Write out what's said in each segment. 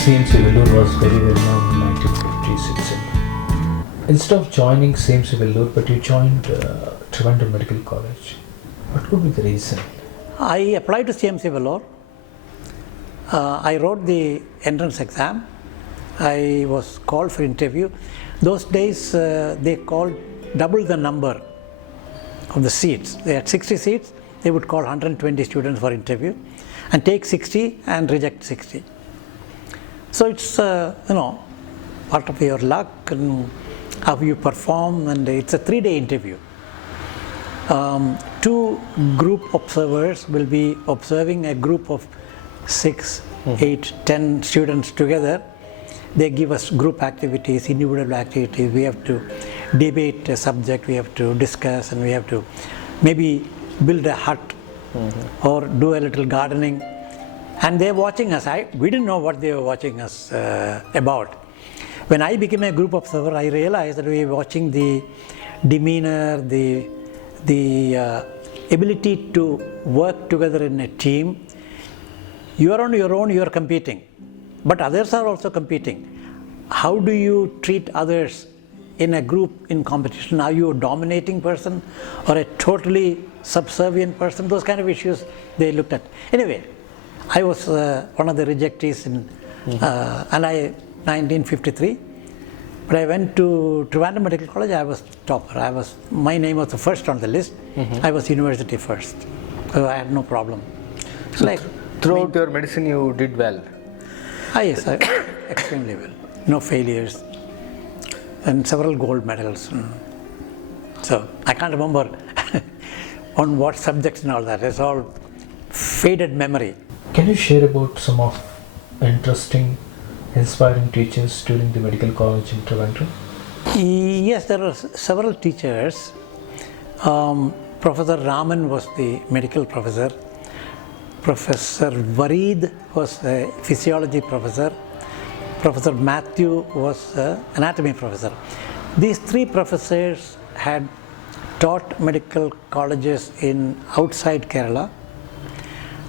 CMC Vellore was very well known in 1950s itself. Instead of joining CMC Vellore, but you joined Trivandrum Medical College. What could be the reason? I applied to CMC Vellore. I wrote the entrance exam. I was called for interview. Those days they called double the number of the seats. They had 60 seats. They would call 120 students for interview and take 60 and reject 60. So it's part of your luck and how you perform, and it's a 3-day interview. 2 group observers will be observing a group of 6, 8, 10 students together. They give us group activities, individual activities. We have to debate a subject, we have to discuss, and we have to maybe build a hut or do a little gardening. And they're watching us. We didn't know what they were watching us about. When I became a group observer, I realized that we were watching the demeanor, the ability to work together in a team. You are on your own, you are competing, but others are also competing. How do you treat others in a group in competition? Are you a dominating person or a totally subservient person? Those kind of issues they looked at. Anyway, I was one of the rejectees in 1953. But I went to Trivandrum Medical College. I was topper. My name was the first on the list. I was university first, so I had no problem. So throughout your medicine, you did well. Yes, extremely well. No failures, and several gold medals. So I can't remember on what subjects and all that. It's all faded memory. Can you share about some of interesting, inspiring teachers during the medical college in Trivandrum? Yes, there were several teachers. Professor Raman was the medical professor. Professor Vareed was a physiology professor. Professor Matthew was an anatomy professor. These 3 professors had taught medical colleges in outside Kerala,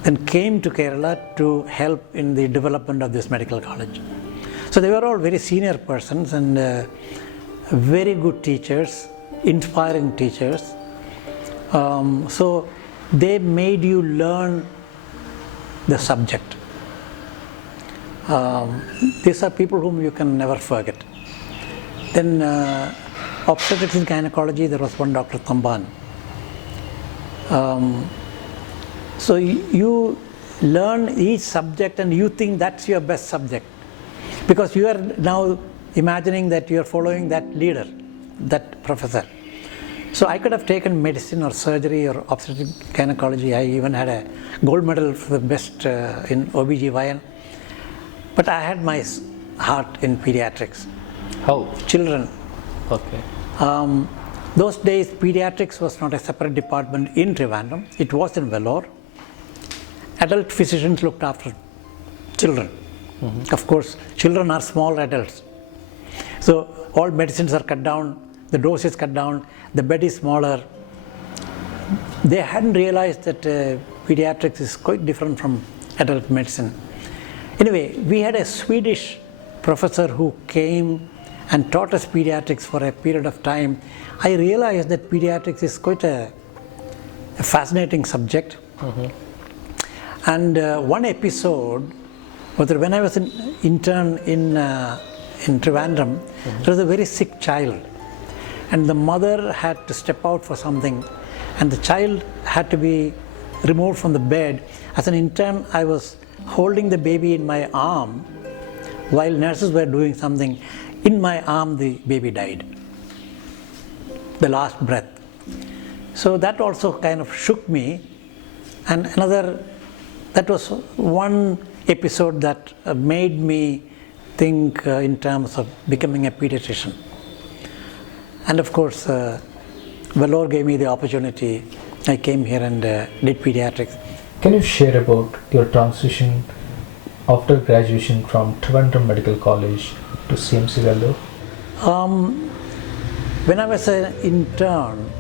then came to Kerala to help in the development of this medical college. So they were all very senior persons and very good teachers, inspiring teachers. So they made you learn the subject. These are people whom you can never forget. Then obstetrics and gynecology, there was one Dr. Tamban. So you learn each subject and you think that's your best subject, because you are now imagining that you are following that leader, that professor. So I could have taken medicine or surgery or obstetric gynecology. I even had a gold medal for the best in OBGYN. But I had my heart in pediatrics. How? Children. Okay. Those days pediatrics was not a separate department in Trivandrum. It was in Vellore. Adult physicians looked after children. Of course, children are small adults. So all medicines are cut down, the dose is cut down, the bed is smaller. They hadn't realized that pediatrics is quite different from adult medicine. Anyway, we had a Swedish professor who came and taught us pediatrics for a period of time. I realized that pediatrics is quite a fascinating subject. And one episode was that when I was an intern in Trivandrum, there was a very sick child, and the mother had to step out for something, and the child had to be removed from the bed. As an intern, I was holding the baby in my arm while nurses were doing something. In my arm, the baby died, the last breath. So that also kind of shook me. And that was one episode that made me think in terms of becoming a pediatrician. And of course, Vellore gave me the opportunity. I came here and did pediatrics. Can you share about your transition after graduation from Trivandrum Medical College to CMC Vellore? When I was an intern,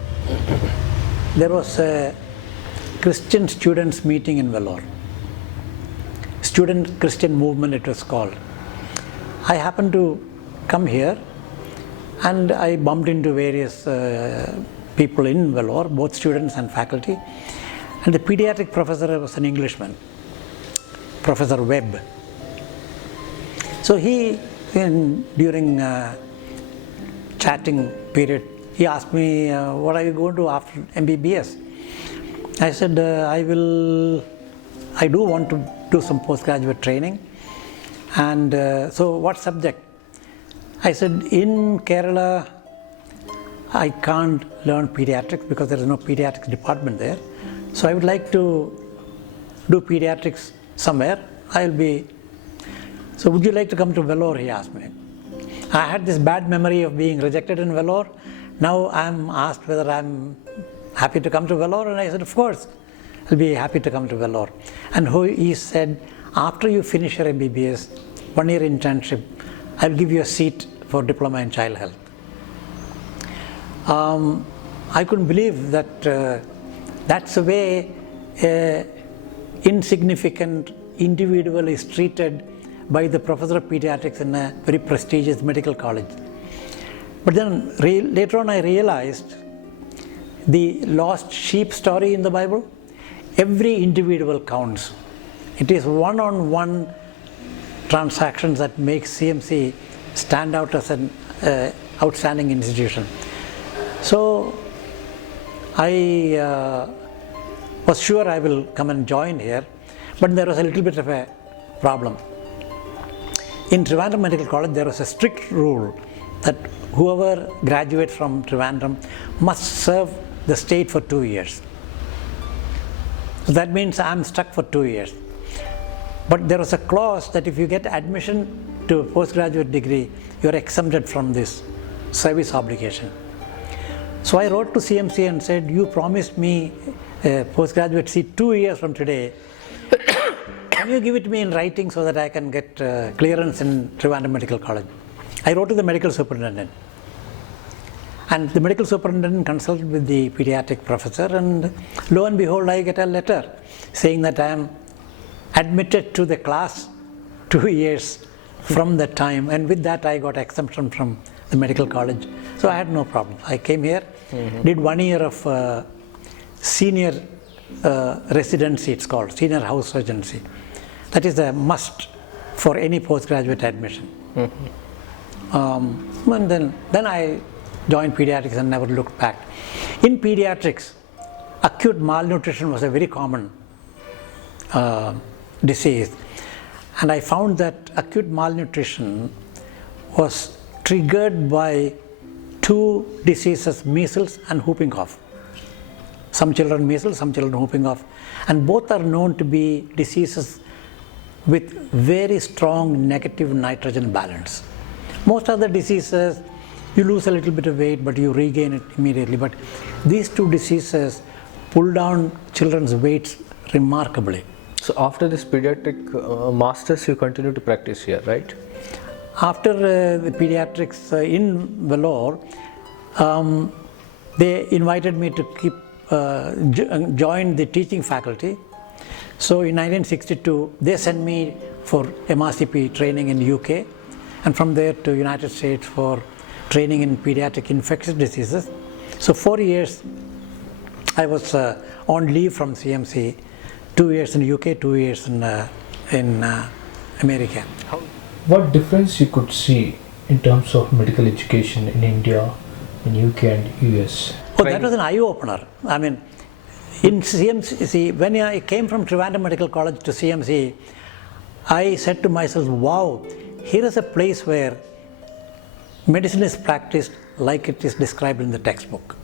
there was a Christian students meeting in Vellore. Student Christian movement it was called. I happened to come here and I bumped into various people in Vellore, both students and faculty. And the pediatric professor was an Englishman, Professor Webb. So he, during chatting period, he asked me, what are you going to do after MBBS? I said, I do want to do some postgraduate training. And so what subject? I said, in Kerala, I can't learn pediatrics because there is no pediatrics department there. So I would like to do pediatrics somewhere. So would you like to come to Vellore, he asked me. I had this bad memory of being rejected in Vellore. Now I'm asked whether I'm happy to come to Vellore, and I said, of course, I'll be happy to come to Vellore. And he said, after you finish your MBBS, 1 year internship, I'll give you a seat for diploma in child health. I couldn't believe that that's the way insignificant individual is treated by the professor of pediatrics in a very prestigious medical college. But then later on I realized the lost sheep story in the Bible. Every individual counts. It is one-on-one transactions that make CMC stand out as an outstanding institution. So I was sure I will come and join here, but there was a little bit of a problem. In Trivandrum Medical College, there was a strict rule that whoever graduates from Trivandrum must serve the state for 2 years. So that means I'm stuck for 2 years. But there was a clause that if you get admission to a postgraduate degree, you're exempted from this service obligation. So I wrote to CMC and said, you promised me a postgraduate seat 2 years from today. Can you give it to me in writing so that I can get clearance in Trivandrum Medical College? I wrote to the medical superintendent. And the medical superintendent consulted with the pediatric professor, and lo and behold, I get a letter saying that I am admitted to the class 2 years from that time, and with that I got exemption from the medical college. So I had no problem. I came here, did 1 year of senior residency, it's called, senior house surgeoncy. That is a must for any postgraduate admission. And then I joined pediatrics and never looked back. In pediatrics, acute malnutrition was a very common disease. And I found that acute malnutrition was triggered by 2 diseases, measles and whooping cough. Some children measles, some children whooping cough. And both are known to be diseases with very strong negative nitrogen balance. Most other diseases, you lose a little bit of weight, but you regain it immediately. But these 2 diseases pull down children's weights remarkably. So after this pediatric masters, you continue to practice here, right? After the pediatrics in Vellore, they invited me to join the teaching faculty. So in 1962, they sent me for MRCP training in the UK, and from there to United States for training in pediatric infectious diseases. So 4 years I was on leave from CMC, 2 years in the UK, 2 years in America. What difference you could see in terms of medical education in India, in UK and US? Oh, that was an eye-opener. I mean, in CMC, when I came from Trivandrum Medical College to CMC, I said to myself, wow, here is a place where medicine is practiced like it is described in the textbook.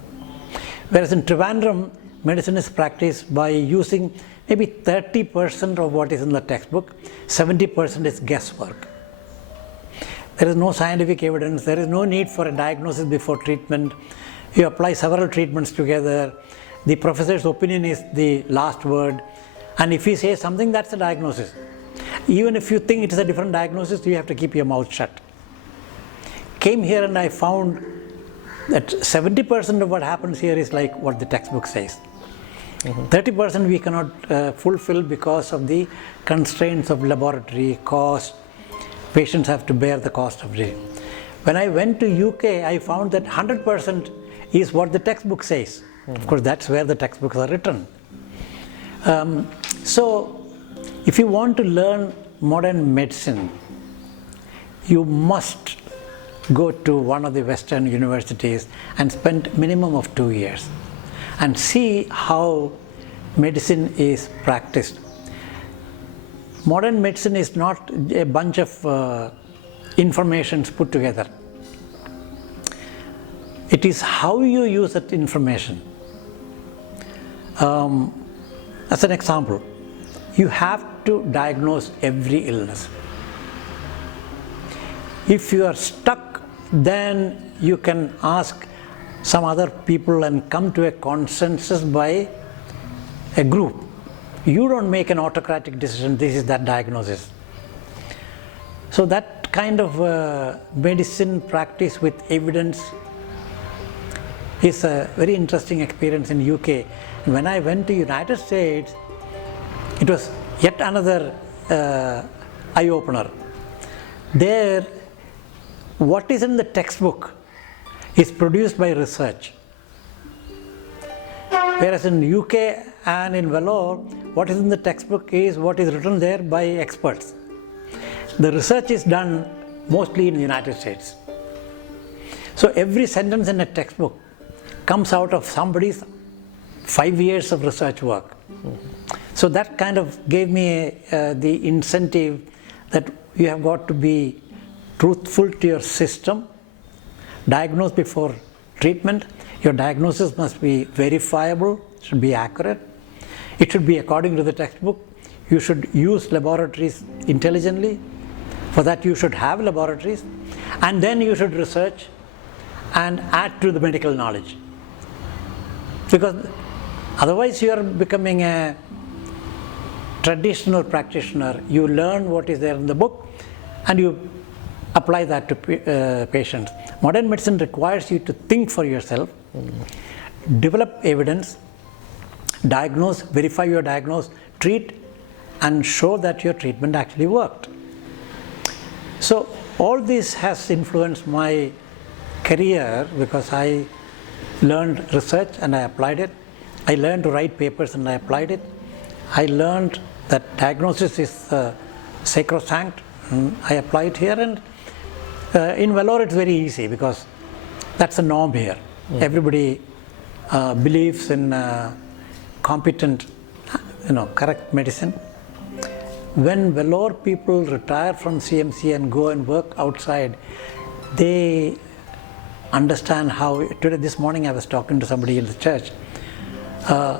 Whereas in Trivandrum, medicine is practiced by using maybe 30% of what is in the textbook, 70% is guesswork. There is no scientific evidence, there is no need for a diagnosis before treatment. You apply several treatments together. The professor's opinion is the last word, and if he says something, that's a diagnosis. Even if you think it is a different diagnosis, you have to keep your mouth shut. Came here and I found that 70% of what happens here is like what the textbook says. 30% we cannot fulfill because of the constraints of laboratory, cost, patients have to bear the cost of it. When I went to UK, I found that 100% is what the textbook says. Of course, that's where the textbooks are written. So, if you want to learn modern medicine, you must go to one of the Western universities and spend minimum of 2 years and see how medicine is practiced. Modern medicine is not a bunch of informations put together. It is how you use that information. As an example, you have to diagnose every illness. If you are stuck, then you can ask some other people and come to a consensus by a group. You don't make an autocratic decision, this is that diagnosis. So that kind of medicine practice with evidence is a very interesting experience in UK. And when I went to United States, it was yet another eye-opener. There, what is in the textbook is produced by research. Whereas in UK and in Vellore, what is in the textbook is what is written there by experts. The research is done mostly in the United States. So every sentence in a textbook comes out of somebody's 5 years of research work. So that kind of gave me the incentive that you have got to be truthful to your system, diagnose before treatment. Your diagnosis must be verifiable, should be accurate. It should be according to the textbook. You should use laboratories intelligently. For that you should have laboratories, and then you should research and add to the medical knowledge. Because otherwise you are becoming a traditional practitioner. You learn what is there in the book and you apply that to patients. Modern medicine requires you to think for yourself, develop evidence, diagnose, verify your diagnosis, treat, and show that your treatment actually worked. So all this has influenced my career because I learned research and I applied it. I learned to write papers and I applied it. I learned that diagnosis is sacrosanct and I apply it here. And in Vellore it's very easy because that's the norm here. Everybody believes in competent, correct medicine. When Vellore people retire from CMC and go and work outside, they understand how, this morning I was talking to somebody in the church,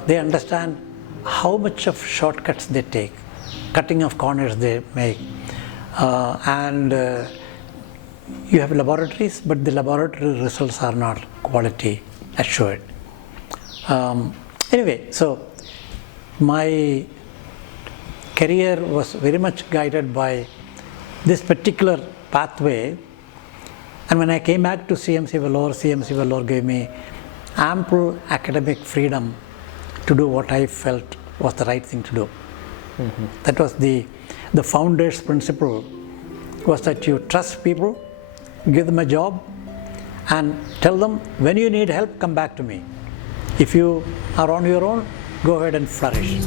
they understand how much of shortcuts they take, cutting of corners they make, and you have laboratories, but the laboratory results are not quality assured. Anyway, so my career was very much guided by this particular pathway, and when I came back to CMC Vellore gave me ample academic freedom to do what I felt was the right thing to do. That was the founder's principle, was that you trust people, give them a job, and tell them when you need help, come back to me. If you are on your own, go ahead and flourish.